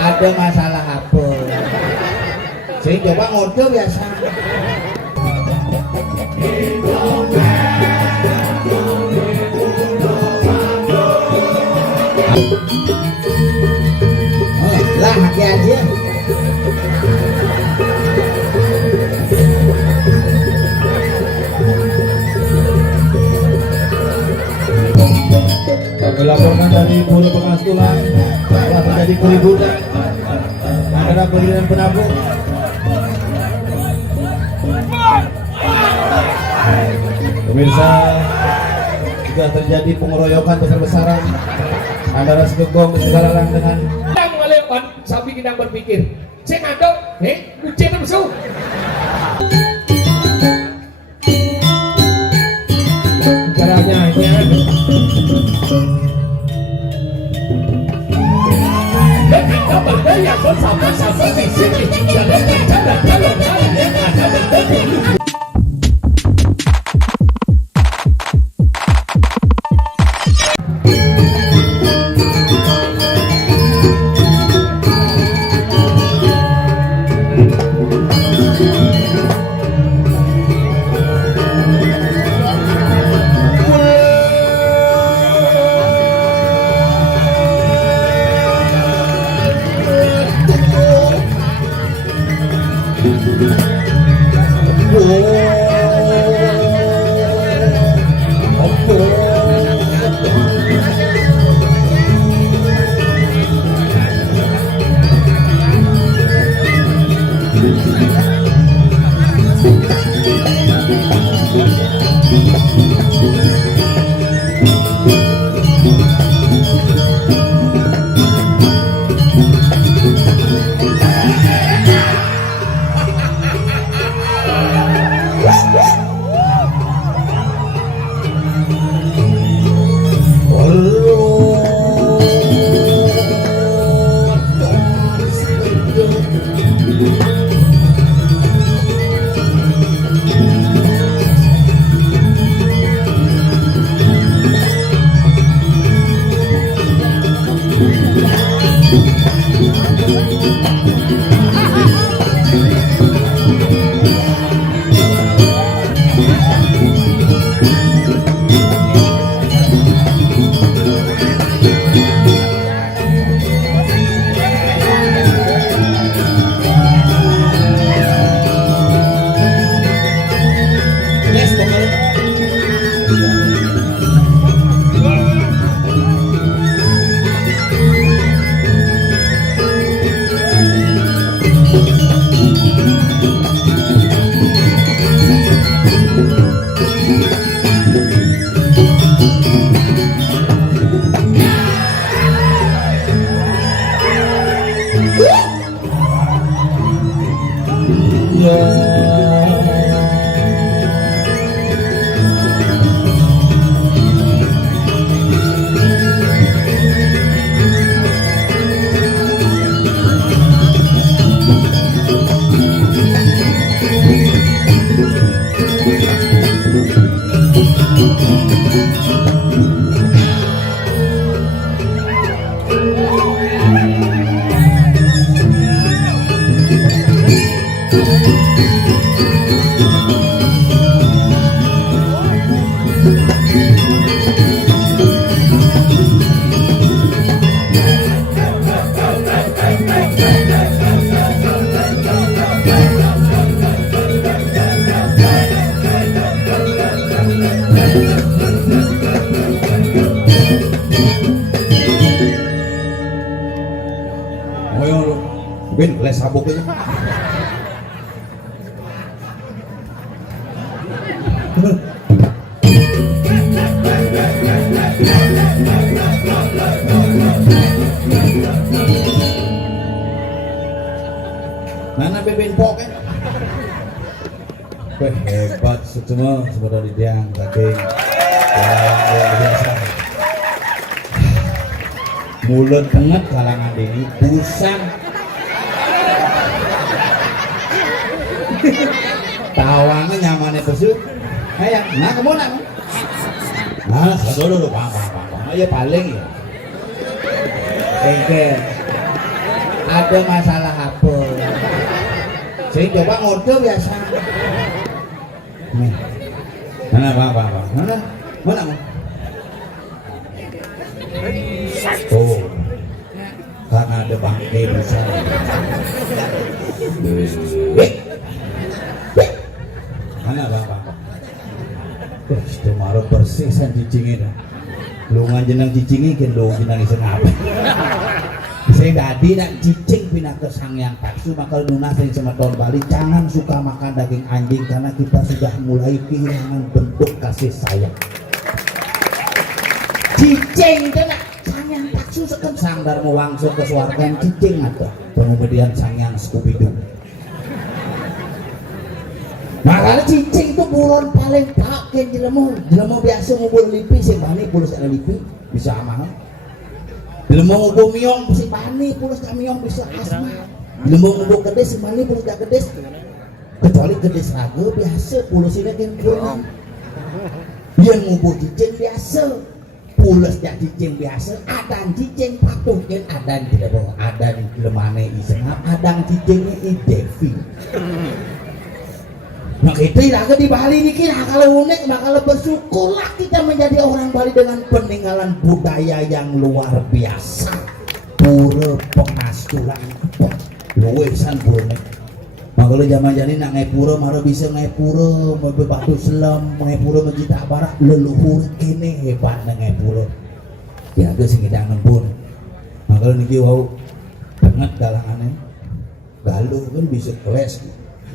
ada masalah apa? Saya coba ngode biasa. Lah hati aja. Kami laporkan dari Pura Pengastulan telah terjadi keributan antara pendiri dan penabung. Pemirsa, sudah terjadi pengeroyokan besar-besaran antara Segegong Segalalang dengan yang melewat sambil kita berpikir cek ngadok, kucing musuh. Caranya ini ada. Kita berdaya bersama-sama di sini. Jangan bercanda kalau kalian ada bertemu. Ben, les sabuk itu. Nana beben poket. Hebat semua sebenarnya di tiang saking luar biasa. Mulut banget kalangan ini busang. Tawangnya nyamannya besuk. Ayo, nah kamu nak? Nah, dulu bang. Ayo paling ya. Engke. ada masalah apa? Saya coba ngode biasa. Nih. Mana apa? Mana? Oh, karena ada bangkai besar. Mana apa? Itu maru bersih san cicingnya. Lu ngajenang cicingnya kan lu jenang iseng apa? Saya tadi nak cicing pindah ke sang yang taksu maka lunas yang sama tahun Bali jangan suka makan daging anjing karena kita sudah mulai kehilangan bentuk kasih sayang. Cicing itu nak sang yang taksu sekan sangdar mau wangso ke suargan cicing atau kemudian sang yang Scooby-Doo. Makanya cicing itu buron paling pakai jelemu biasa ngubur lipi sih bani pulus ada lipi bisa aman. Jelemu ngubur miong si bani pulus miong bisa asma. Jelemu ngubur kedes si bani pulus gak kedes. Kecuali kedes raga biasa pulus ini kan kurang. Yang ngubur cicing biasa pulus jak cicing biasa. Adang cicing patuh kan adang jelemu adang jelemane iseng adang cicingnya idevi. Nah itu di Bali ini kira kalau unik bakal bersyukurlah kita menjadi orang Bali dengan peninggalan budaya yang luar biasa. Pura pengasturan luwesan pura. Makanya zaman jadi nak ngai pura mara bisa ngai pura mobil batu selam ngai pura masjid barat leluhur ini hebat ngai pura. Ya ke sing ngidang nembun. Makanya niki wau banget galangannya. Galuh kan bisa keles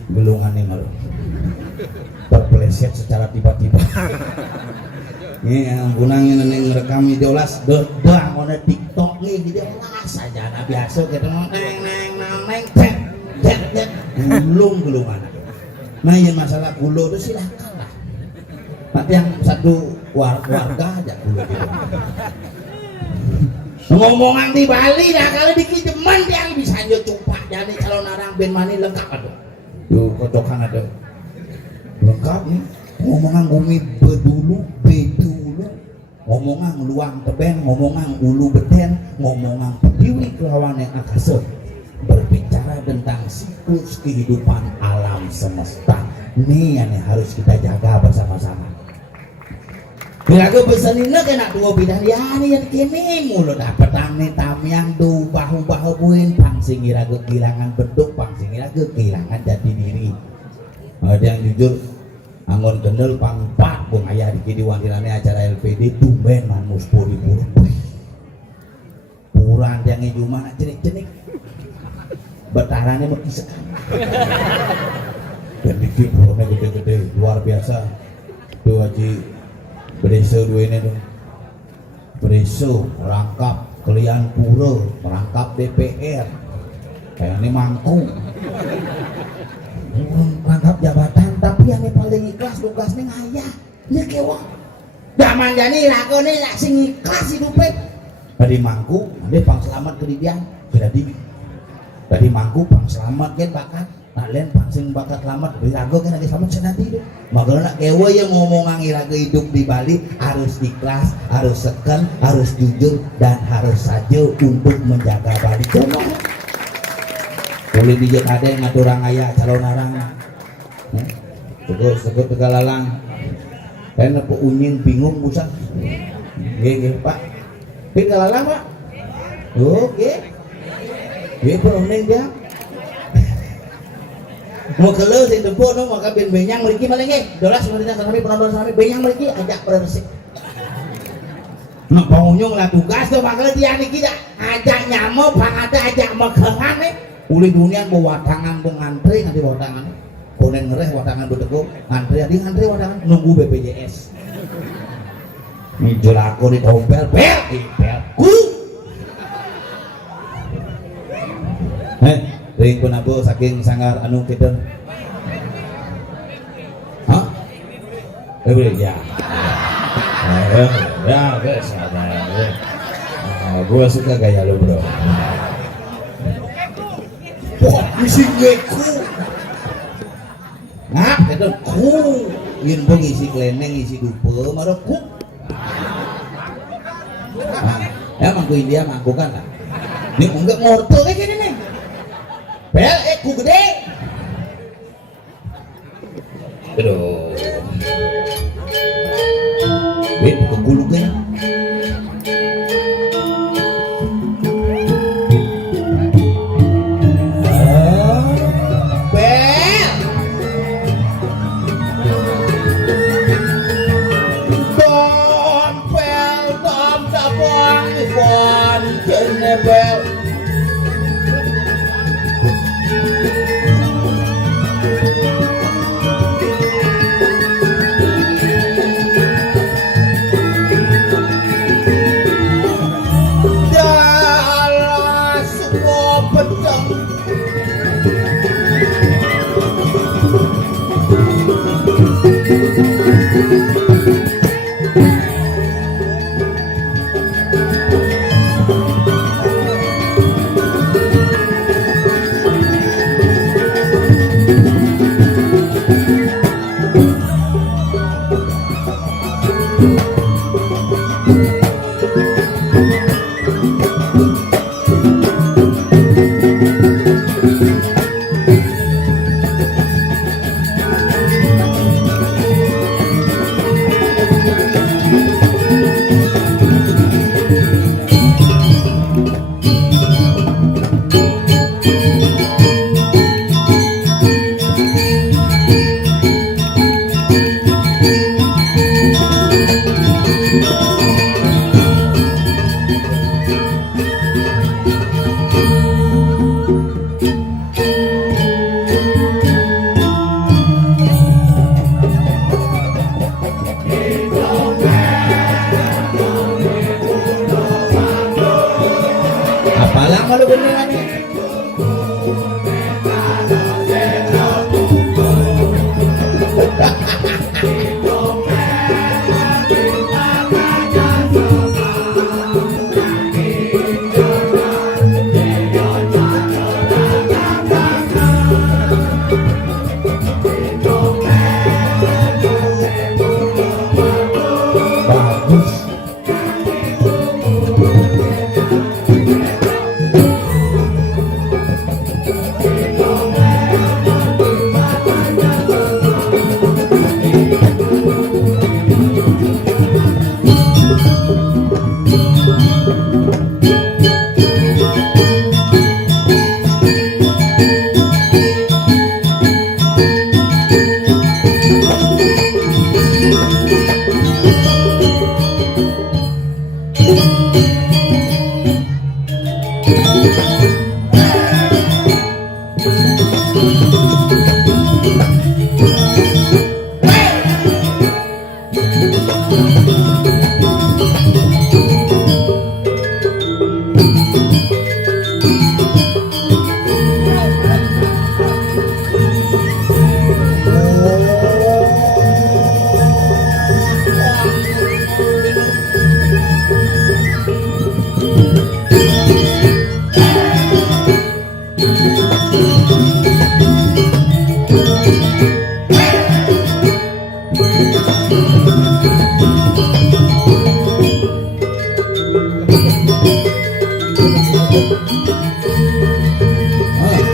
gelungannya malu terpeleset secara tiba-tiba. Ini yang gunangnya neng rekam idolas dah mana TikTok nih gitu lah saja nah biasa kita neng gelungan. Nah yang masalah gulo itu silakan lah. Tapi yang satu warga aja gulo gitu. Ngomongan di Bali dah kalau dikijeman dia bisa aja cumpak jadi kalau narang ben mani lengkap aduh. Tuh kocokan ada lengkap nih ngomongan bumi bedulu ngomongan luang teben ngomongan ulu beden ngomongan pediwi kelawan yang akase berbicara tentang siklus kehidupan alam semesta ini yang harus kita jaga bersama-sama. Bila ke pesanina kena dua bidang ya nih yang kini mulu dapat tami yang tuh bahu buin pangsing ira kehilangan bentuk pangsing ira kehilangan jati diri. Ada yang jujur angon kendel pangpak bung ayah di wantirane acara LPD tumben manus puri puran yang cuma cenik betarannya mekisakan dan bikin puranya gede-gede luar biasa tuh haji bereso dua ini dong bereso merangkap kalian pura merangkap DPR kayak ini mangkuk merangkap jabatan tapi yang paling ikhlas tugasnya ngayah ini kewa zaman jani laku ini sing ikhlas hidupnya tadi mangkuk nanti pang selamat keridian jadi tadi mangkuk pang selamat kan bakat nah lain pangsing bakat selamat birago kan lagi selamat senanti itu makanya nak kewa yang ngomongan irago hidup di Bali harus ikhlas harus seken harus jujur dan harus saja untuk menjaga Bali coba boleh dijat ada yang ngatur orang ayah calon orang Teguh tegalalang kan apa unying bingung busan gini pak tegalalang pak oke gini unying dia mau kalau sing tempo no maka benyang meriki maling dolas sebenarnya sanami penonton sanami benyang meriki ajak bersih nak pengunjung lah tugas tuh makanya dia nih kita ajak nyamuk bang ada ajak megangan nih uli dunia bawa tangan bu ngantri nanti bawa tangan kuning ngereh wadangan bertegu ngantri wadangan nunggu BPJS ngijol aku di tompel bel ring penabo saking sangar anu kita hah? Ya ya guys gue suka gaya lo bro wah isi geku ngap itu ku yin pun isi keleneng isi dupe marah ku ya mangku India mangkukan lah ini enggak ngorto kayak gini nih Bel, ku gede. Aduh. Wait, kegulung kan? Bel. Dompel, dom dabang, iPhone, jenebel. Apalah kalau beneran nih?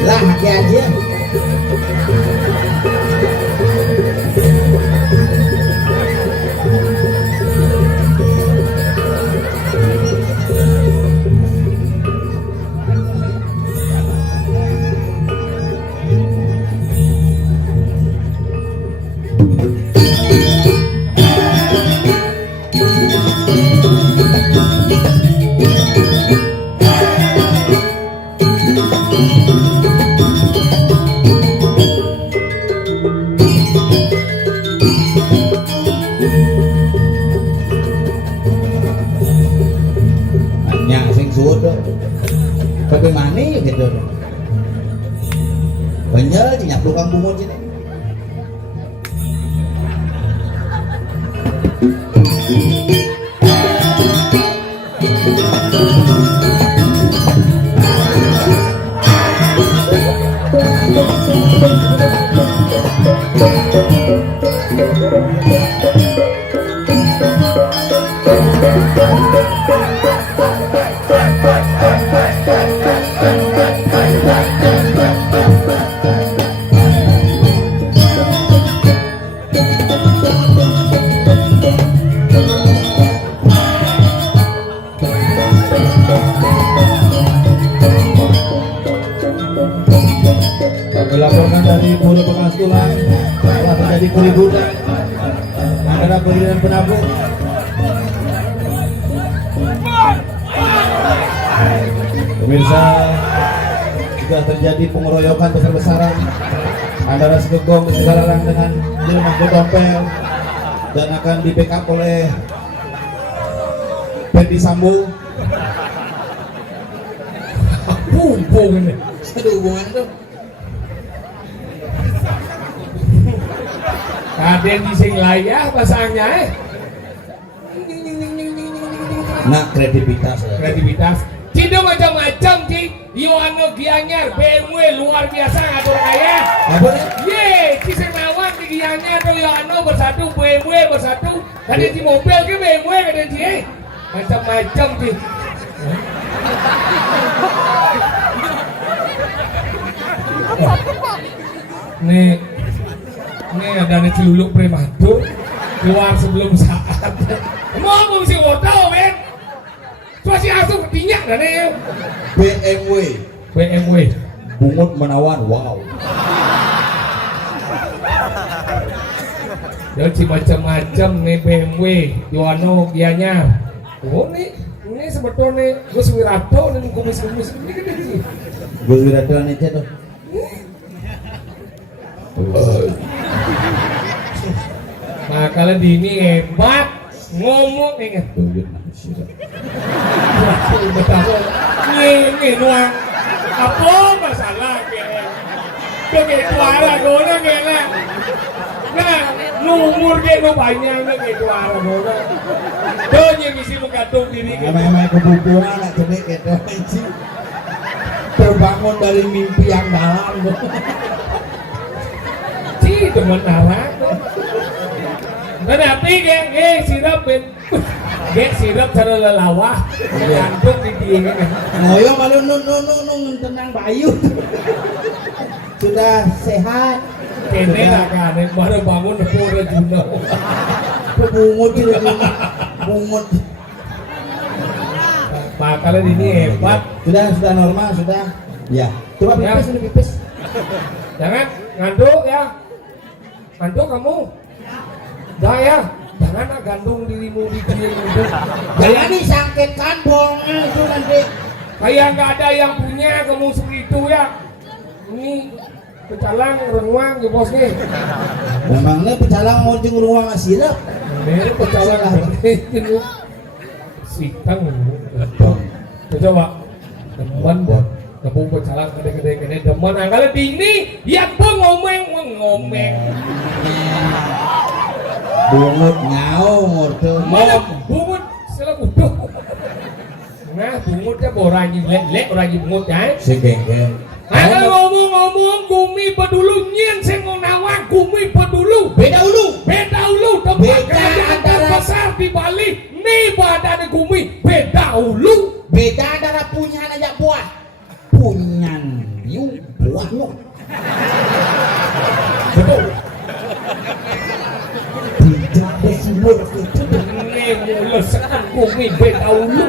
Lah hati aja. Banyak sing sudah. Tapi mana gitu. Banyak dinyak tukang bungut ini. Melaporkan dari Pura Bekas Tulang telah terjadi keributan antara penghuni dan penabung. Pemirsa, sudah terjadi pengeroyokan besar-besaran antara Segegong Segalarang dengan Jelma Dompel dan akan di backup oleh Ferdi Sambo. Bumbung ini. Ada hubungan tuh. Kaden di sing layah pasangnya Nah, kreativitas. Cido macam-macam Ci. Yohano Gianyar BMW luar biasa ngatur kaya. Apa nih? Ye, Ci Senawang di Gianyar tuh Yohano bersatu BMW bersatu. Tadi di mobil ke BMW kadang Ci. Macam-macam Ci. Nih ada nih celuluk prematur keluar sebelum saat. Mau mesti foto men. Suasi langsung tinyak dan nih. BMW bungut menawan, wow. Jadi macam-macam nih BMW Yohano Gianyar. Oh ini sebetulnya Gus Wirato dan kumis-kumis ini gede sih. Gus Wirato aja tuh. Nah kalau di ini hebat ngomong nih kan. Ini nuang apa masalah kayak tuara gona kayak nah numur kayak no banyak kayak tuara gona. Tuh yang isi menggantung diri. Emang kebutuhan nggak cedek gitu sih. Terbangun dari mimpi yang dalam. Teman arah tapi sirap sirap cara lelawah gantung di dia kan ngoyo malu nun tenang bayu sudah sehat kene lah kan baru bangun pura juno bungut bungut bakal ini hebat sudah normal sudah ya coba pipis jangan ngantuk ya ngantuk kamu dah ya jangan gantung dirimu di dirimu jangan disangkitkan bohong itu nanti kayak nggak ada yang punya kamu seperti itu ya ini pecalang renguang ya bos nih memangnya pecalang mau jeng ruang sirap ini pecalang ini sitang coba teman Kebun pecalang gede-gede demen kalau dini yang ngomeng bungut nyaung tuh mana bungut sila utuh nah bungutnya orang lek orang bungut ya segenggen kalau ngomong Gumi pedulu nyen sing nawang Gumi pedulu beda ulu tempat kerajaan besar di Bali nih badan Gumi beda ulu beda antara punya aja buah punyan yu buahnya betul tidak ada sumur itu ini mulai sekarang Gumi beda ulu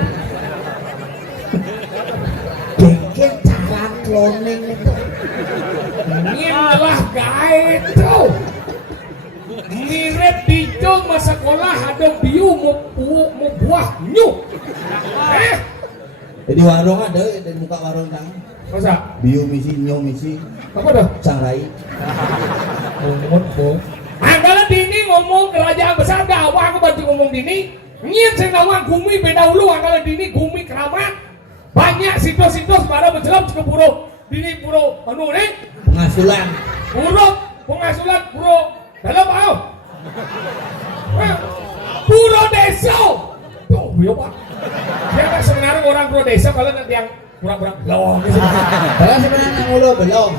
genggen cara cloning itu inilah gaet tuh mirip dijong masa sekolah ada biu mau buah nyuk jadi warung ada dan muka warung tang masa biu misi nyo misi apa dah sangrai ngomong kalau dini ngomong kerajaan besar gawang aku bantu ngomong dini nyin saya nawang Gumi beda ulu kalau dini Gumi keramat banyak situs-situs pada menjelam ke puro dini puro anu nih pengasulan puro dalam apa puro desa tuh ya pak siapa sebenarnya orang puro desa kalau nanti yang kurang-kurang belum kalau sebenarnya ngulu belum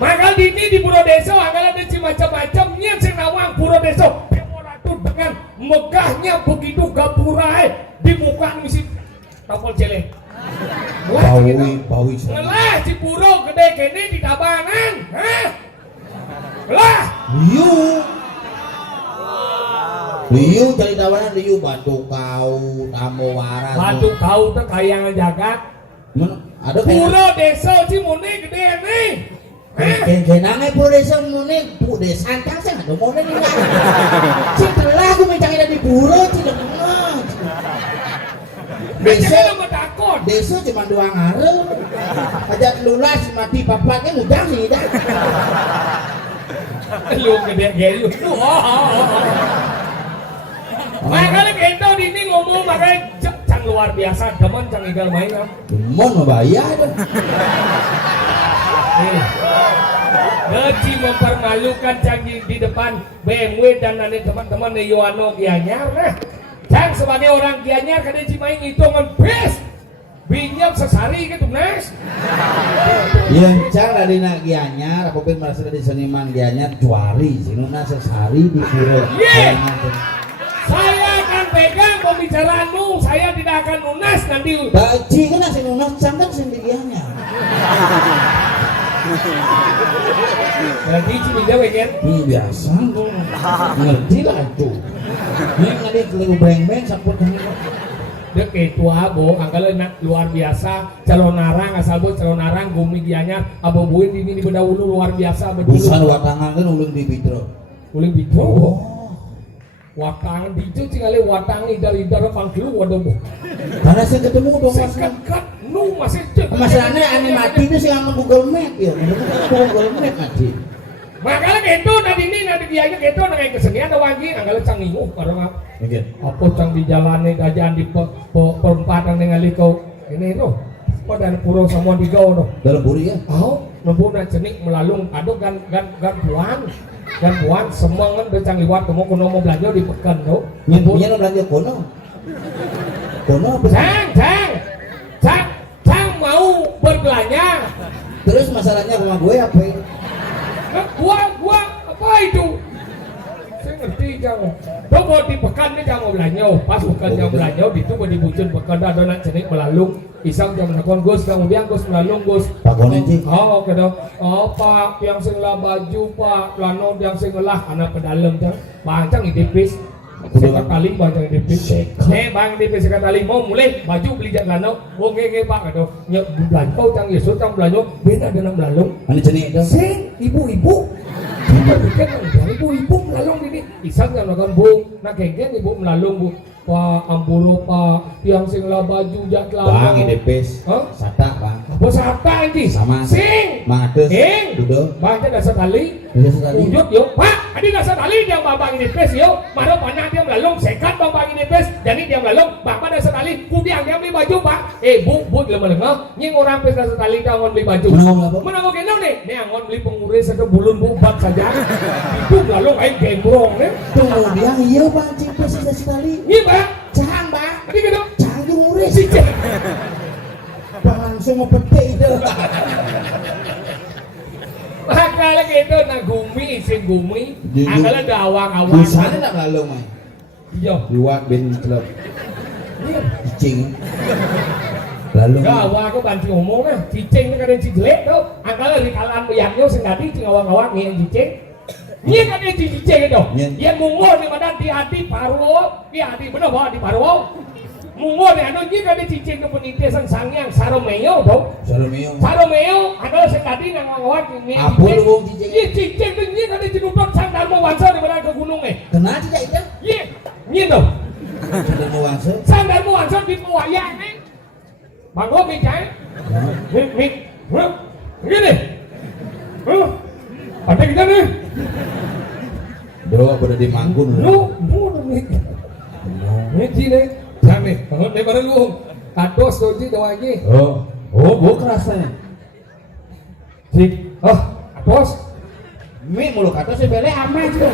maka dini di puro desa anggalan ada macam-macam nyen sing nawang puro desa Pemoratu dengan megahnya begitu gapurai di muka misi tapol celeng bawi ngelah si puro gede kene di tabangan lah liu jadi tawanan liu batu kau tamu waras batu kau tuh kayak ngejagat Aduh, Pura desa Cimone gede nih. kenangan pura desa mune bu desa antang sih ada mune nih. Setelah aku mencari dari pura tidak menang. Desa nama takut. Desa cuma dua ngaruh. Ajak lulas mati papanya mudah sih dah. Lu gede gelu. Makanya kita di sini ngomong makanya cang luar biasa, teman cang igal main ya. Mon bayar dah. Leci mempermalukan cang di depan BMW dan nanti teman-teman di Yohano Gianyar nah. Cang sebagai orang Gianyar kada cimain hitungan best. Binyap sesari gitu Nas. Yang cang dari nak Gianyar, apapun merasa dari seniman Gianyar juari, sinuna sesari di pura. Saya akan pegang pembicaraanmu, saya tidak akan lunas nanti. Baji kan nasi lunas cang kan sendiriannya. Berarti cuma dia pengen. Ini biasa tuh, ngerti lah tuh. Ini nggak keliru breng-breng sampur kan. Dia ketua bo, angkala nak luar biasa, calon narang asal bo calon narang gumi Gianyar, abo buin ini di bedahulu luar biasa betul. Busan watangan kan ulun di Pitro. Uling bitro. Watang di itu tinggal watangi dari darah pangkil waduh bo. Karena saya ketemu dong mas. Sekat nu masih cek. Masalahnya aneh mati itu sih sama Google Map ya. Google Map mati. Makanya gitu nanti ini nanti dia aja gitu nanti kesenian ada lagi, angkala canggih karena Mungkin. apa cang di jalan nih gajah di perempatan dengan liko ini tuh. Pada pura semua di gau tuh. Dalam buri ya. Oh, nembu na cenik melalung aduh gan puan semua kan udah cang liwat kamu kono mau belanja di pekan tuh. Nyempunya lo belanja kono. Kono apa? Cang mau berbelanja. Terus masalahnya sama gue apa ya? Nah, gua apa itu? Saya ngerti jangan. Tuh mau di pekan nih jangan belanja. Pas pekan jangan belanja itu mau dibucun pekan ada nak cenik melalung. Isang jam nakon Gus, kamu biang Gus melalung Gus. Pak Konenci. Oh, kedok. Oh, Pak, yang singlah baju Pak, lano yang singlah anak ke dalam jang. Bancang idipis. Sekat tali bancang idipis. Bang idipis sekat tali mau mulai baju beli jak lano. Oh, nge Pak kedok. Nyok belanja cang Yesus cang belanja beda dengan melalung. Mana cenik itu? Sing ibu-ibu. Ibu-ibu melalung ini. Isang yang nakon Bu, nak genggen ibu melalung Bu. Pak Amburo Pak yang singlah baju jak lano. Bang idepes. Hah? Sata bang. Bos apa ini? Sama. Sing. Mates. Duduk. Baca dasar tali. Udah sekali. Wujud yuk. Pak, adi dasar tali dia babang ini pes yuk. Maro panah dia melalung sekat babang ini pes. Jadi dia melalung. Bapak dasar tali. Kudiang dia beli baju Pak. Bu lemah-lemah. Nying orang pes dasar tali dia ngon beli baju. Menanggung kena nih. Nih ngon beli penguris atau bulun bubat saja. Itu melalung aing gembrong nih. Kemudian iya bang cipes dasar tali. Nih Pak. Cang bang. Adi gitu. Cang nguris. Si cek. Bang langsung ngepete itu. Akala gitu na gumi sing gumi. Akala dawang-awang. Busana nak melalung mah. Iya. Luak ben klub. Cicing. Lalu. Gawa aku bantu ngomong ah, cicing ni kadang cijelek tu. Angkala di kalangan bayangnya sing tadi cing awang-awang ni cicing. Ni kadang cicing tu. Yang munggo ni mana di hati paruo, di hati benar bawa di paruo. Munggo ni anu ni kadang cicing tu peniti sang-sangyang Saromeo tu. Saromeo angkala sing tadi nang awang ni. Apa lu wong cicing? Ni cicing tu ni kadang cinupot sang Darmo Wangsa di mana ke gunung ni. Kena cicing itu? Ni tu. Darmo Wangsa. Sang Darmo Wangsa di pewayang ni. Bang Romi cai. Mik. Gini. Ada kita nih. Doa pada di Manggun. Lu nih. Nih sini. Kami. Bangun deh bareng lu. Kados tuh doa lagi. Oh, kerasanya. Cik. Kados. Mi mulu kata si bele amat tuh.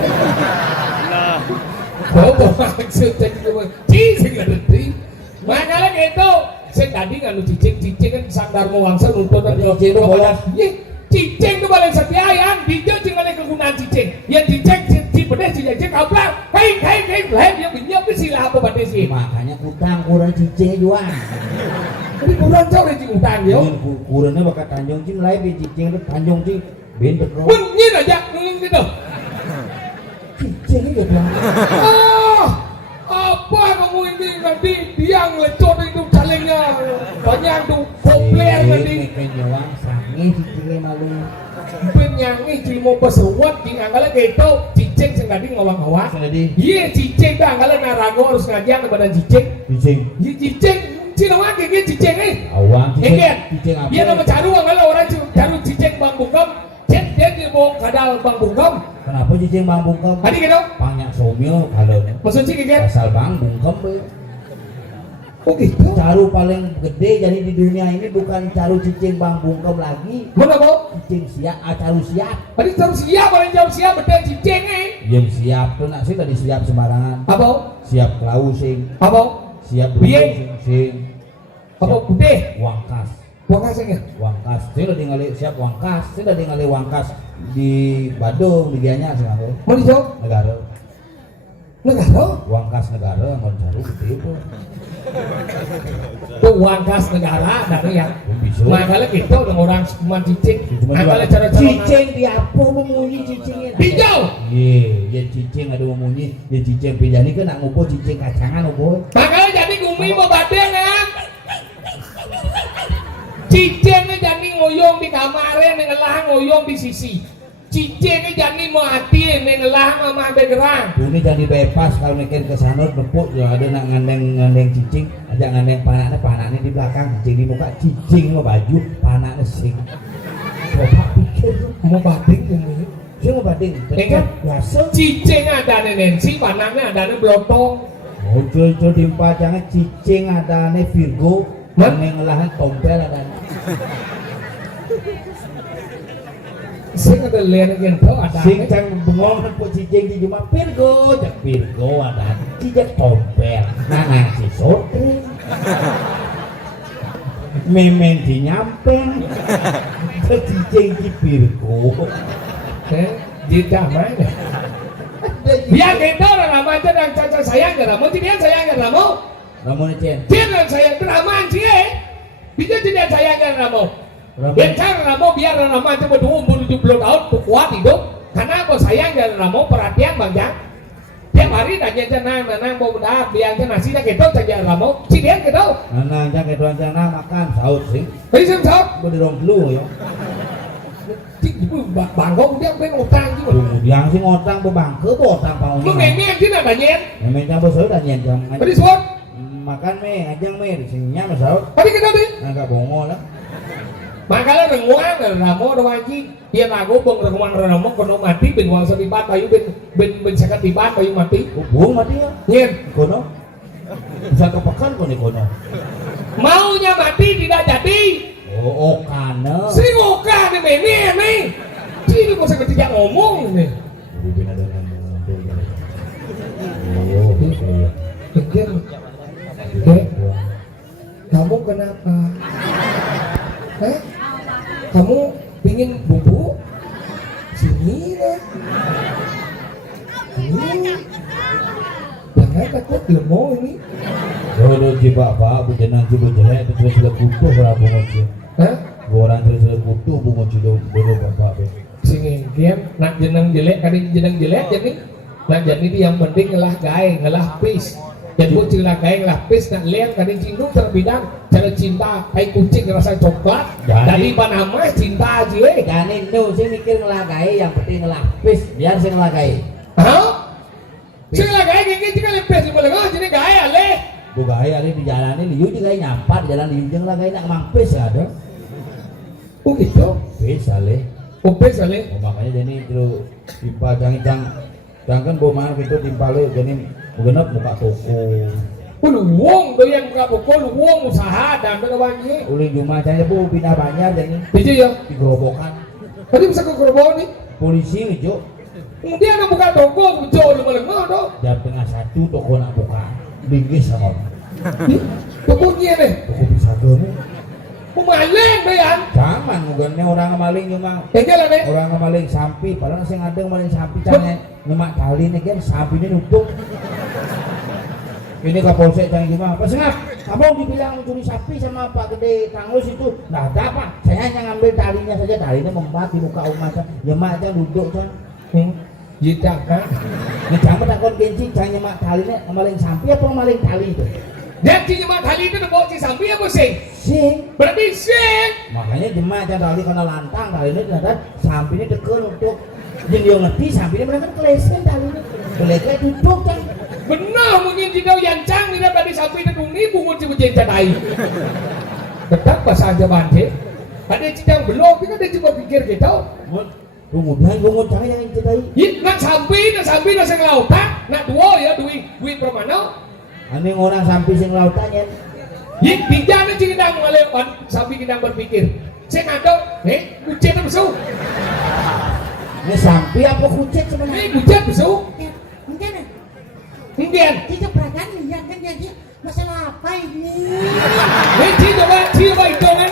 Nah. Bawa maksud cek itu. Cik ngerti. Makanya gitu. Saya tadi kan lu cicing kan sang Darmo Wangsa nuntut dan cicing bola. Cicing tu balik setiayan, dia tinggal kegunaan cicing. Yang cicing pedes cicing kaplang. Kai dia binyap ke sila apa pada sih. Makanya kurang cicing jual. Jadi kurang jauh dari utang yo. Kurangnya bakal Tanjung Cing lain cicing itu Tanjung Cing bentuk roh. Bunyi aja gitu. Cicing itu bang. Apa kamu ini nanti tiang lecot itu calengnya banyak tuh populer nanti ngeken nyawang sange cicing malu. Ben nyanyi cimo pesuwat di anggala gitu cicing sing tadi ngawang-ngawang. Iya cicing dah anggala narago harus ngajian kepada cicing. Cicing. Iya cicing. Cina wang kayak cicing Awang cicing apa? Dia nama caru anggala orang caru cicing bang bungkam. Cek dia di bawah kadal bang bungkam. Kenapa cicing bang bungkam? Tadi gitu. Banyak somil kalau maksud cicing kan? asal bang bungkam be. Oh gitu. Caru paling gede jadi di dunia ini bukan caru cicing bang bungkam lagi. Mana mau? Cicing siap, caru siap. Tadi caru siap, orang jauh siap betul cicing Yang siap tuh nak sih tadi siap sembarangan. Apa? Siap klausing. Apa? Siap Biye. sing. Apa putih? Wangkas. Wangkasnya? Wangkas. Saya udah ningali siap wangkas. Saya udah ningali wangkas di Badung di Gianyar sih aku. Mau dijawab? Negara. Negara? Wangkas negara ngon caru gede itu. Tuh wangkas negara dari yang Bisa. makanya gitu dengan orang cuma cicing. Makanya cara cicing di apa memunyi cicingnya? Hijau. Iya, cicing ada memunyi. Ya cicing pijani kan nak ngumpul cicing kacangan ngumpul. Makanya jadi gumi mau badeng ya. Cicingnya jadi ngoyong di kamarnya, nengelah ngoyong di sisi. Cicingnya jadi mau hati, nengelah sama bergerang. Ini jadi bebas kalau mikir ke sana nepuk ya ada nak ngandeng cicing, aja ngandeng panaknya di belakang, cicing di muka, cicing mau baju, panaknya sing. Coba pikir Mau badeng gumi. saya mau banding, Kan? biasa. Cicing ada nenensi, panaknya ada belotong. Muncul timpa jangan cicing ada Virgo, mana ngelahan tompel ada. Sing ada lihat gitu ada. Sing cang bengong nepuk cicing di rumah Virgo, cak Virgo ada. Cicak tompel, nana si sotri. Memang dinyampeng ke cicing di Virgo. Jika mana? Biar kita orang lama aja dan caca sayang gak mau, dia sayang gak mau. Namun cen, Dia dan sayang drama sih. Bisa tidak sayang gak mau. Biar Ramo biar Ramo aja berdua umur 70 tahun kuat hidup. Karena aku sayang dan Ramo perhatian bang Jang. Tiap hari nanya nang mau benar biar nasi dah gitu saja Ramo. Si dia gitu. nana aja ke tuan jana makan saud sing, Beri semsot. berderong dulu ya. Bangkong dia pengen utang juga. Yang sing ngotang bebangke botang Lu pangun. memang dia nak nanya. Memang jam besar dan jam. Beri semsot. Makan me, ajang me, di sini nyam saud. Tadi kita deh. Agak bongo lah. Makanya renguan Ramo doaji dia lagu bang renguan Ramo kono mati ben wang setibat bayu ben sekat tibat bayu mati. Buang mati ya. Nyen Kono. Bisa kepekan kok nih kono. maunya mati tidak jadi. Oh, kana. Si ngoka nih meni. Sini kok saya tidak ngomong nih. Oh, iya. Pikir, Dek, kamu kenapa? Kamu pingin bubuk? Sini deh. Ini. Jangan takut ilmu ini. Kalau jibak pak, bukan jibak jelek, terus sudah kutuh lah bunga cil. Hah? Orang terus sudah kutuh bunga cil dulu bapak. Sini game nak jeneng jelek kadang jeneng jelek jadi nak jadi itu yang penting ngelah gae ngelah pis jadi pun cila gae ngelah pis nak lihat kadang cindung terbidang cara cinta kayak kucing rasa coklat dari panama cinta aja Dan itu saya mikir ngelagai yang penting ngelapis biar saya ngelagai. hah? Saya ngelah gae kayak gitu kan pis boleh nggak jadi gae ale Bukai ada di jalan ini liu juga nyampat di jalan liu jangan ngelagai nak mampis ada. oh gitu Pis ale. oh pis ale Oh, makanya jadi terus timpa jangan bawa gitu timpa le jadi genep buka toko. lu wong tuh yang buka pokok lu wong usaha dan berwangi Uling cuma saya bu pindah banyak jadi itu ya digerobokan tadi bisa ke gerbong nih polisi hijau kemudian nak buka toko jauh lu boleh nggak dong jam tengah 1 toko nak buka bingkis sama orang. tokonya nih Toko bisa dulu. Pemaling bayan. Zaman mungkin orang maling cuma Tegel ane. orang maling sampi padahal sing ada maling sampi cannya nyemak kali nih kan sampi ini nutup. Ini kapolsek canggih gimana? Apa sengap? Kamu dibilang mencuri sapi sama Pak Gede Kangus itu? Nah, ada apa? Saya hanya ngambil talinya saja, talinya mempat di muka umat. Nyemak aja duduk kan. Jika kan. Ini jangan takut kencing, jangan nyemak talinya maling sampi apa maling tali itu? Dan si jemaah kali itu bawa si sampai apa sing? Sing. Berarti sing. Makanya jemaah jangan tali kena lantang kali ini ternyata sampingnya deket untuk yang dia ngerti sampingnya mereka kelesen kali ini. Kelesen duduk kan. Benar mungkin tidak yancang tidak tadi sampai itu ni bungut si berjen cadai. Tetap bahasa jaman je. Ada cidang belum kita ada coba pikir kita. Bungut jangan yang cetai. Nak sampai nak sing lautan, nak dua ya duit permana. Ani orang sampai sing lautannya. Tidak ada cidang melewat sampai kita berpikir. Saya ada, kucing tu besar. Ini sampai apa kucing sebenarnya? Kucing besar. Mungkin ya? Mungkin. Kita peragaan lihat kan jadi masalah apa ini? Coba itu kan?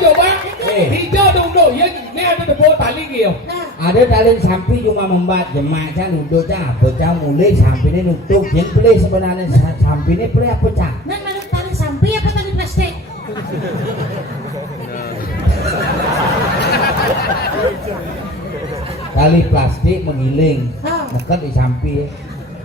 Coba. Hijau dulu, ya ni ada tepuk tali kio. Ada tali sampai cuma membuat jemaah kan duduk cah, bocah mulai sampai ini nutup, yang beli sebenarnya sampai ini beli apa cah? Nah, mana tali sampai apa tali plastik? Tali plastik menggiling, meket di sampai.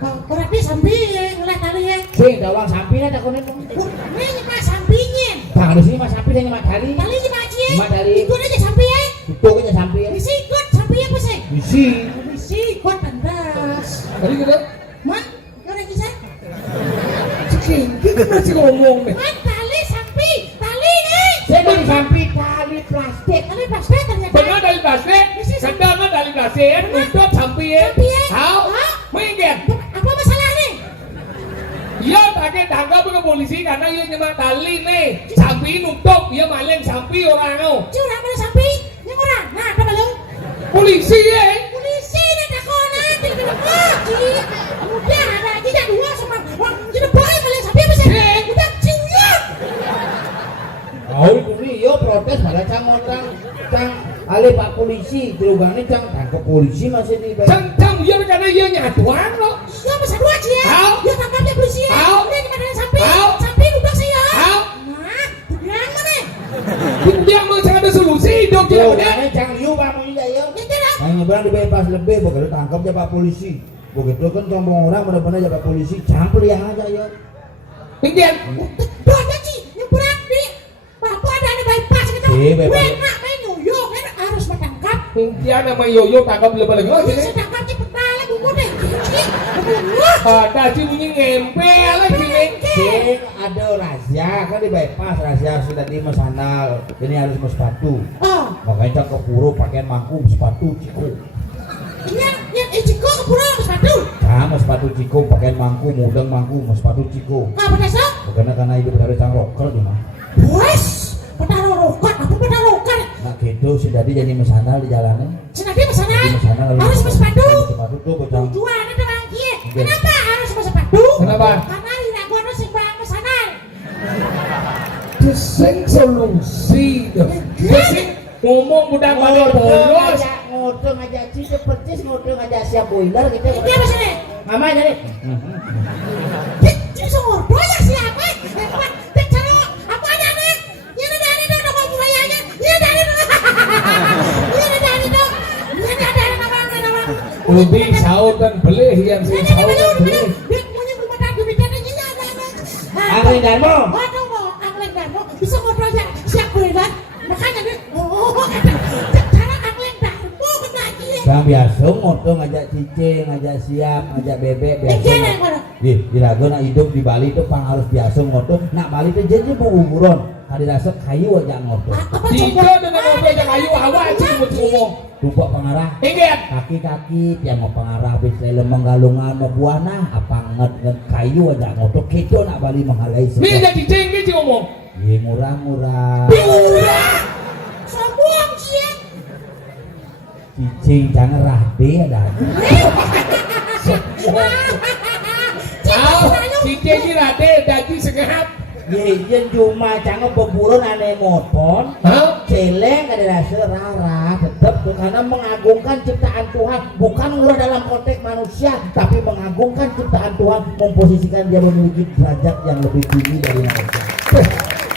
Berarti sampai ngeliat tali ya? Sing dawang sampai ada konen. Ini nyemak sampingnya. Bang di sini mas sampai dan nyemak tali. Tali nyemak cie. Nyemak tali. Ikut aja sampai ya? Tutup aja sampai. Bisa ikut sampai apa sih? Bisi. Bisa ikut pentas. Tadi kita. Man, kau lagi sih? Kita masih ngomong nih. Man, tali sampai, tali nih. Saya dari sampai tali plastik. Tali plastik ternyata. Benar dari plastik. Sedang dari plastik. Nutup sampai. Tahu? Mungkin. Apa masalah nih? Ia pakai tangga ke polisi karena ia nyemak tali nih. Sampai nutup, ia maling sampai orang tu. Curang mana sampai? Yang orang? Nah, apa malu? Polisi ya. Polisi ni tak kau nanti kena mati. Udah ada tidak dua sama orang jadi boleh kalian sampai apa sih? Udah cium. Oh ini yo protes pada cang orang cang ale pak polisi terugane cang tangkap polisi masih di. Cang ia karena ia nyatuan loh. Ya masa dua sih ya? Ya tangkapnya polisi ya? Ini di mana sampai? Sampai udah sih ya? Nah, bilang mana? Dia mau cari ada solusi hidup dia. Terugane cang liu pak polisi ya. Yang nyebrang dibebas lebih begitu tangkap aja pak polisi. Begitu kan sombong orang benar-benar aja pak polisi campur ya aja ya. Mungkin. Dua sih yang berat nih. Papa ada bypass gitu. Gue nak main yoyo kan harus bertangkap. Dia nama Yoyo tangkap lebih lagi. Bisa tangkap di petala bumbu deh. Ada sih bunyi ngempel lagi nih. Sing ada rahasia kan di bypass rahasia sudah di mesanal ini harus mau sepatu. Makanya cak ke puro pakaian mangkum sepatu ciko. Yang ciko ke puro sepatu. Sama sepatu ciko pakaian mangkum mudeng mangkum sepatu ciko. Apa dasar? Karena ibu berada cang rocker di mana? Bos, petarokan, apa petarokan? Nah gitu si Dadi jadi mesanal di jalanan. Senadi mesana Mesanal harus sepatu. Sepatu tuh bocang. Tujuan ada bangkie. Kenapa harus sepatu? Kenapa? Karena diraguan harus bang mesana. Desing solusi. Desing ngomong udah pada bolos. Ngodong aja cici percis ngodong aja siap boiler gitu. Ini apa sih? Mama jadi. Cici sordo ya siapa? Bicara apa aja nih? Ini dari dong mau mulainya. Ini dari dong. Ini dari dong. Ini dari nama. Lebih saut dan beli yang sih saut dan beli. Dia punya rumah tangga bicara ini ada. Angling Darmo. Waduh mau angling Darmo bisa ngobrol aja siap boiler. Makanya dia cara angling Darmo kena dia. Bang biasa ngodong ngajak cicing, ngajak siap, ngajak bebek biasa. Di lagu nak hidup di Bali itu pang harus biasa ngodong. Nak Bali itu jadi mau umuron. Kali rasa kayu aja ngodong. Jika dengan ngobrol yang kayu awal aja ngomong. Tumpuk pengarah. Ingat. Kaki-kaki yang mau pengarah bisa lemeng galungan mau buana apa nget kayu aja ngodong. Kita nak Bali menghalai semua. Ini jadi cengkeh sih ngomong. Iya murah-murah. Murah. Sombong sih. Cicing jangan rahde ada. Cicing ini rade daging segahap. Yen cuma jangan pemburon aneh motor. Celeng ada rasa rara tetap karena mengagungkan ciptaan Tuhan bukan murah dalam konteks manusia tapi mengagungkan ciptaan Tuhan memposisikan dia memiliki derajat yang lebih tinggi dari manusia.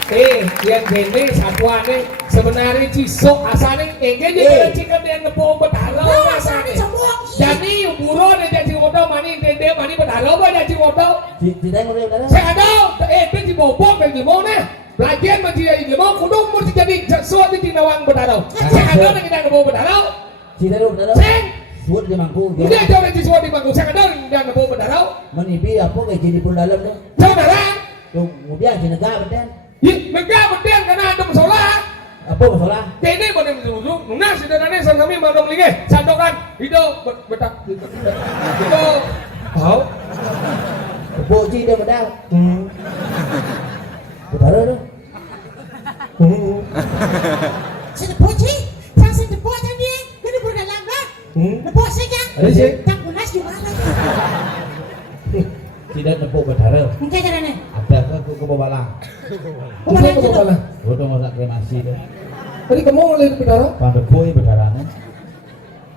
yang gini satuane sebenarnya cisok asane engge jadi cikan dia nepung betalo asane. Jadi buron dia jadi odo mani dia mani betalo ba dia jadi odo. Tidak ngomong betalo. Saya ada dia di bobok dan di mana? Pelajaran menjadi di mana kudung mesti jadi sesuatu di nawang betalo. Saya ada kita nepung betalo. Tidak betalo. Suat di mangkuk. Dia jauh di suat di mangkuk. Saya ada dia nepung betalo. Menipi apa kayak jadi pun dalam tu. Saudara. Kemudian di negara beden. Negara beden karena ada masalah. Apa masalah? Ini boleh dulu, nuna sederhana sama mandong linge, sandokan, itu betak, itu, tahu? Kepoji dia bedal. Betara tu. Sedepoji, sang sedepoji dia, kena berdalam lah. Nepok saja. Ada sih. Tak pulas juga lah. Tidak nepuk betara. Mungkin cara ni. Ada ke babalang. Babalang tu. Foto masak kremasi tu. Tadi kamu oleh betara? Pada koi betaranya.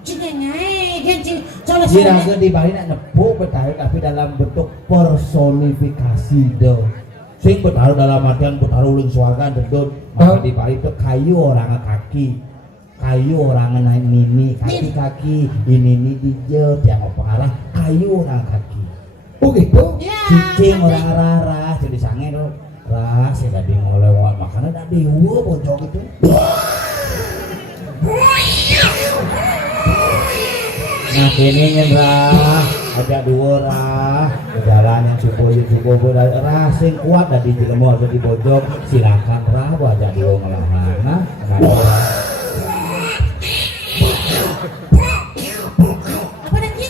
Cingeng ay, dia coba Dia ke di balik nak nepuk betara tapi dalam bentuk personifikasi do. Sing betara dalam artian betara uling suarga dedut. Maka di balik itu kayu orang kaki. Kayu orang naik mini, kaki-kaki ini dijel yang apa arah kayu orang kaki. Oh gitu? Cicing orang rara jadi sange tuh. Ras ya tadi ngolewat makanan tadi bocok itu. Nah kini nyerah ada dua rah jalan yang cukup rah sing kuat tadi jelema atau di bojok silakan rah wajah dua ngelahan nah apa lagi?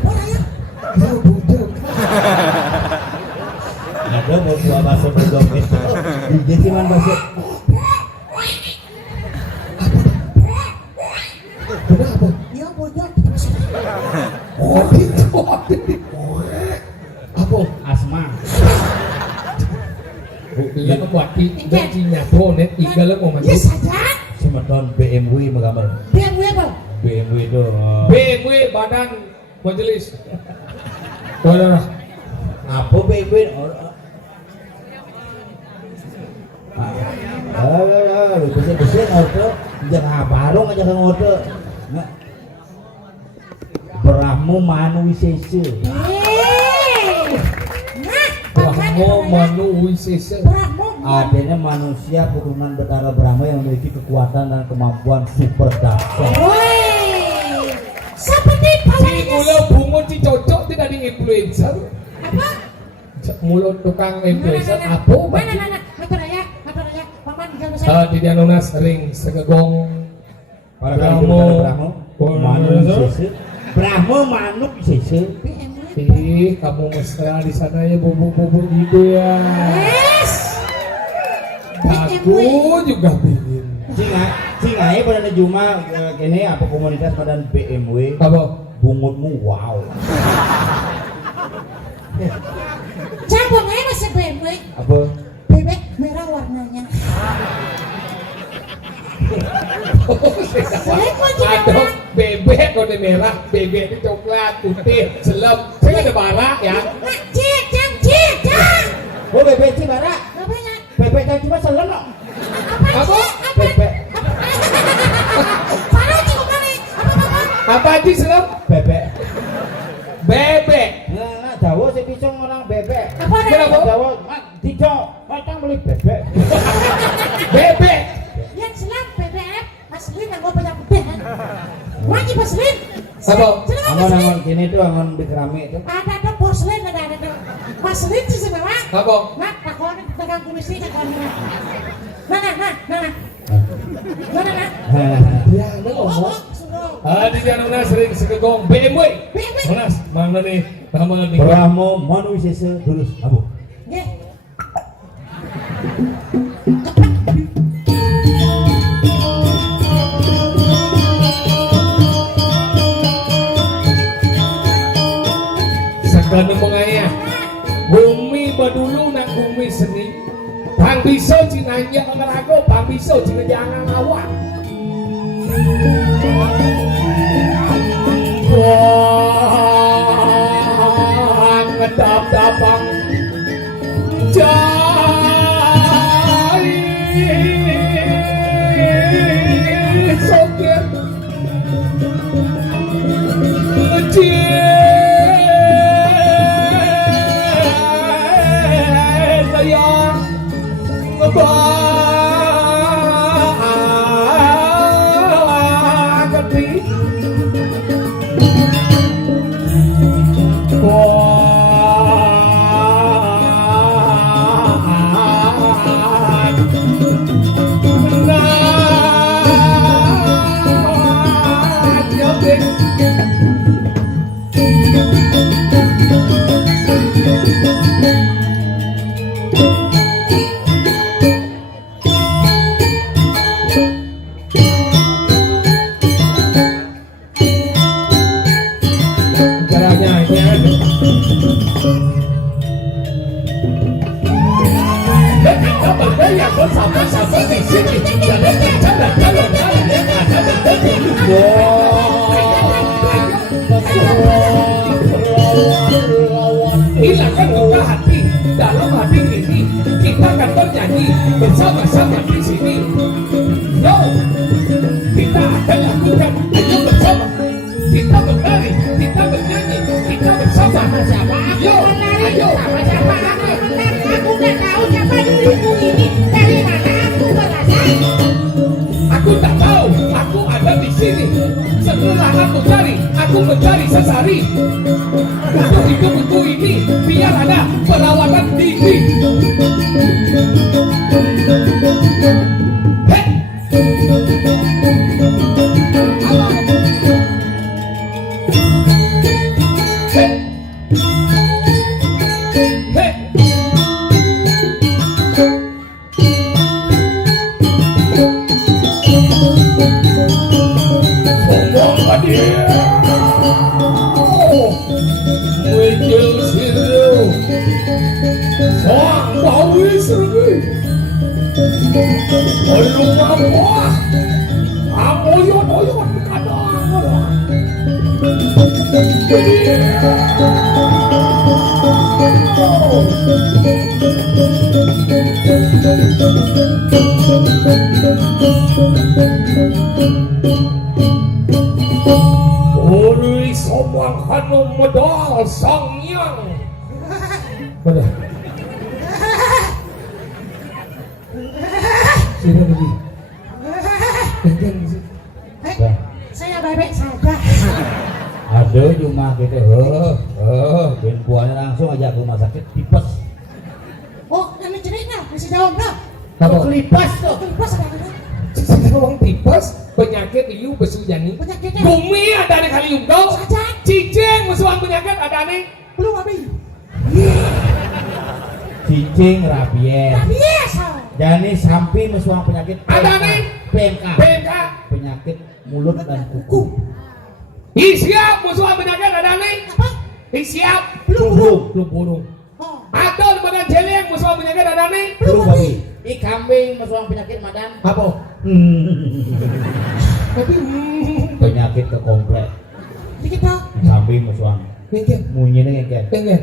Apa raya? ada buah bakso bojok itu dia cuman bakso Kenapa? Ya bojok. Oh gitu. Apa? asma Iya buat gajinya bonet igal mau Ya mandi. saja. semeton BMW menggambar Biar gue apa? BMW itu BMW Badan Majelis. Saudara. apa BMW bersih auto jangan barong aja kan auto Brahmo Manu Wisese Brahmo Manu Wisese. Brahmo. adanya manusia keturunan Betara Brahma yang memiliki kekuatan dan kemampuan super dahsyat. Woi. Seperti Si pawarnya. mulut bungut si cocok tidak di influencer. Apa? Mulut tukang influencer apa? Mana? Motor raya. Paman jangan saya. Di Dianona sering segegong Para kali Betara Brahma Manu Wisese Brahma Manu Wisese Ih, kamu mesra di sana ya bubuk-bubuk gitu ya. Yes. Aku juga pingin. Singai pada Juma ini apa komunitas pada BMW Apa? bungutmu wow Cabang aja masih BMW. apa Bebek merah warnanya. Saya kok juga Ada bebek kode merah, bebek itu coklat, putih, selem. Saya ada barak ya. Cik. oh bebek Cibara Apanya? bebek yang cuma selem loh Apa? bebek Parah juga kali. Apa? Apa aja selem? bebek Bebek. nah Jawa sih pisang orang bebek Apa ada? Kenapa? Jawa tidak macam beli bebek Bebek. Yang selam BBM Maslin yang gue punya bebek. Wajib Maslin. Apa? angon gini tuh angon di keramik tuh Ada porselin ada. Maslin sih sebenarnya. Apa? Nah, takon tegang komisi takon. Mana? Ya, ada ngomong. Di Dianona sering segegong BMW. Monas, mana nih? Nama nih. Brahmo Manu Wisese terus abu Nggih. Sakana mengaya. Bumi badulu nang bumi seni. Bang biso cinanya ngerago, bang biso cina jangan awak. Wah, ngedap-dapang. Jangan sama-sama di sini. Yo, kita akan lakukan ayo bersama. Kita bernari, kita bernyanyi, kita bersama. Siapa? Yo, ayo. Siapa aku? Aku nggak tahu siapa dirimu ini. Dari mana aku berasal? Aku tak tahu, aku ada di sini. Setelah aku mencari sesari. Untuk hidupku ini, biar ada perawatan diri. Hei! Hei! Hei! Ngomong dia. Wajil siru. Soang bawi sergi. Belum apa. Amoyon kadang. Ori somang hanum medal sang yang. Mana? Sini lagi. Saya baik-baik saja. Ada cuma gitu, ben buahnya langsung aja ke rumah sakit tipes. Oh, yang cerita masih jawab dah. Apa? Kelipas tuh. Pas ada apa? Seorang tipes penyakit liu besujani. Penyakitnya Bumi ada di kali ungkau. saja. Cicing musuhan penyakit ada nih. Belum habis. Cicing rabies. Biasa. Jani sampi musuhan penyakit Ada nih. PMK. PMK. Penyakit mulut dan kuku. Siap musuhan penyakit ada nih. Apa? Siap. Belum. Belum burung. Oh, Atau badan jeleng musuhan penyakit ada nih. Belum babi. Kambing musuhan penyakit madan. Apa? Tapi Penyakit ke komplek. dikit dong. Kambing musuhan. ngengket. Munyi nih ngengket. Ngengket.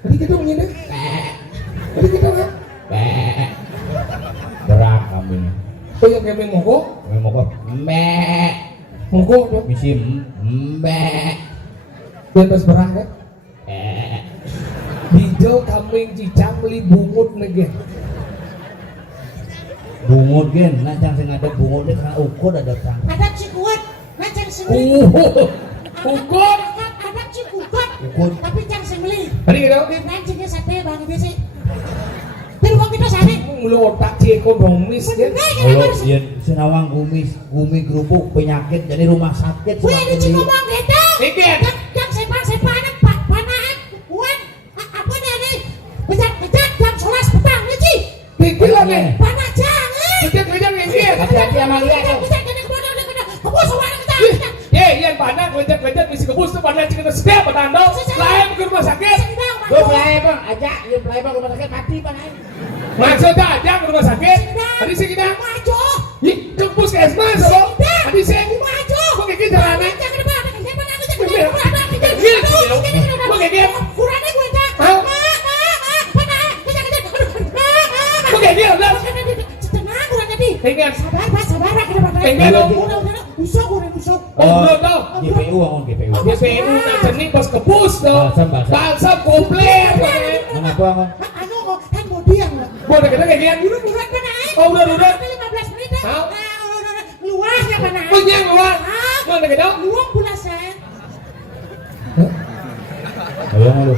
Tadi kita ngengket. Tadi kita kan. Berak kambingnya. Oh yang kambing mogok. Kambing mogok. Mogok tuh. Misi Bebas berak kan. Hijau kambing cicang beli bungut negen. Bungut gen, nancang sing ada bungut deh karena ukur ada tang. Ada cikuat. Macam semeli. Ukur. Ada cikuat. Ukur. Tapi jangan semeli. Tadi kita Mancingnya sate bang biasa. Tapi kok kita sate. lu otak ekonomis kan. Kalau yang Senawang gumi gerubuk penyakit jadi rumah sakit. Gue ada ngomong gitu. Ngengket. Yang sepan panahan. Kuat. Apa nih? Bejat jam 11 petang nih Ci. Pikir lah nih. Panah jangan. Kejar ngengket. Hati-hati sama lihat tuh. Yang panah kejar misi kebus tuh panah cina setiap petanda. Lain ke rumah sakit. Gue pelai bang, ajak dia pelai bang rumah sakit mati bang. Maksudnya aja ke rumah sakit. Tadi sih kita. Maju. Ke puskesmas loh. Tadi sih. Maju. Kok kayak gitu caranya? GPU bangun GPU. GPU nak jenis pas kebus tuh. Balsam komplit. Kenapa bangun? Anu kok kan bodiang. Boleh kita kayak gini. Buruan panah. Oh udah. 15 menit. Luasnya panah. Punya luar. Mana kita? Luang bulasan. Ayo malu.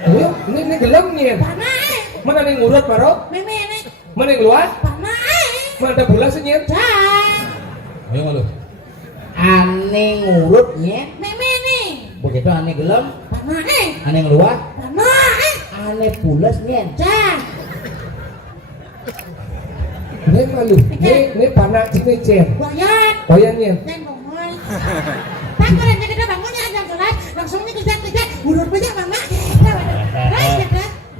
Ayo, ini gelap nih. Panah. Mana yang ngurut baro? Meme nih. Mana yang luar? Panah. Mana ada bulasnya? Jan. Ayo malu. Aneh ngurutnya. Meme nih. Begitu aneh gelem. Panah. Aneh ngeluar. Panah. Aneh pulasnya. Jan. Ini malu. Ini panah cini cer. Wayan. Bayangin. Dan bomoy. Tak kerennya kita bangunnya jam 11. Langsungnya kejar. Urut banyak mama.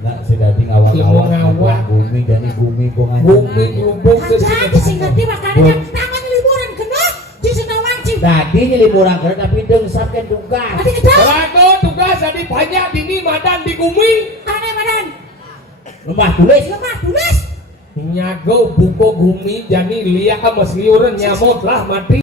Nak sudah di ngawak bumi dan bumi bongan. Bumi lubung Aja disingkati makanya tangan liburan kena di Senawang Ci. Tadi liburan kena tapi dengsapkan tugas. Tadi kita Selaku tugas jadi banyak dini madan di bumi. aneh badan. Lemah tulis. Lemah tulis. nyago buko gumi jani liak sama seliuran nyamot lah mati